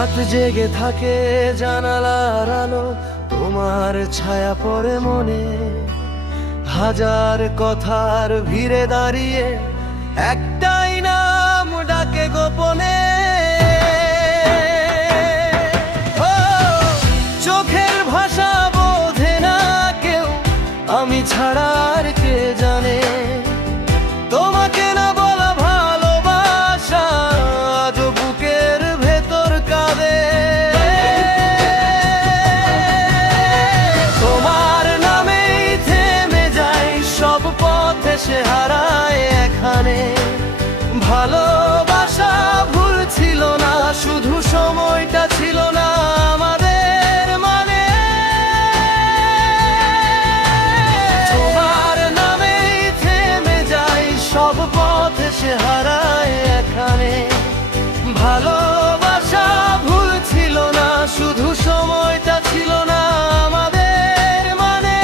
রাত জেগে থাকে জানালার আলো, তোমার ছায়া পড়ে মনে। হাজার কথার ভিড়ে দাঁড়িয়ে একটাই নাম ডাকে গোপনে। চোখের ভাষা বোঝে না কেউ, আমি ছাড়া আর কে জানে। তোমাকে না বলা ভালোবাসা আজও বুকের ভেতর কাঁদে। তোমার নামেই থেমে যায় সব পথ, এসে হারায় এখানে। ভালোবাসা ভুল ছিল না, শুধু সময়টা ছিল না আমাদের মানে। তোমার নামেই থেমে যায় সব পথ, এসে হারায় এখানে। ভালোবাসা ভুল ছিল না, শুধু সময়টা ছিল না আমাদের মানে।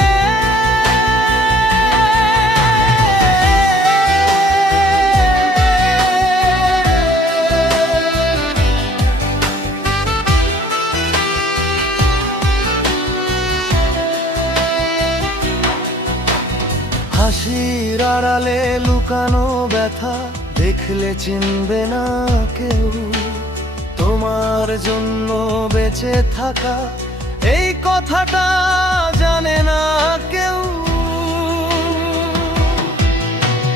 হাসির আড়ালে লুকানো ব্যথা, দেখলে চিনবে না কেউ। তোমার জন্য বেঁচে থাকা এই কথাটা জানে না কেউ।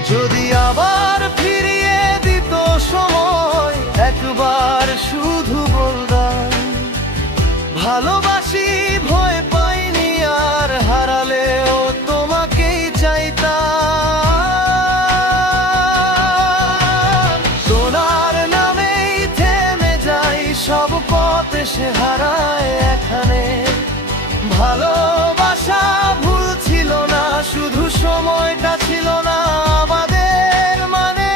যদি আবার ফিরিয়ে দিত সময়, একবার শুধু বলতাম ভালোবাসি, ভয় পাইনি আর হারালেও তোমাকেই চাইতাম। সোনার নামেই থেমে যাই সব পথ, এসে হারায় এখানে। ভালোবাসা ভুল ছিল না, শুধু সময়টা ছিল না আমাদের মানে।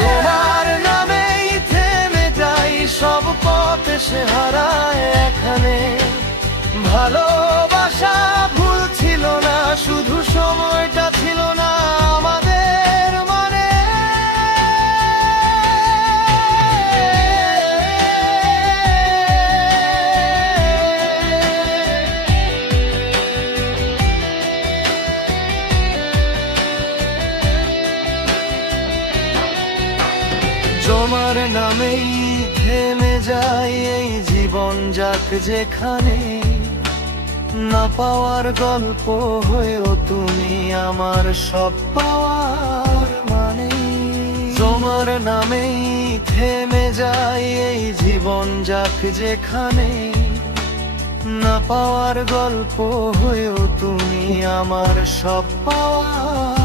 তোমার নামেই থেমে যাই সব পথ, এসে হারায় এখানে। ভালোবাসা ভুল ছিল না, শুধু সময়টা ছিল না আমাদের মানে। তোমার নামেই থেমে যায় এই জীবন, যাক যেখানে। না পাওয়ার গল্প হয়েও তুমি আমার সব পাওয়ার মানে। তোমার নামেই থেমে যায় এই জীবন, যাক যেখানে। না পাওয়ার গল্প হয়েও তুমি আমার সব পাওয়ার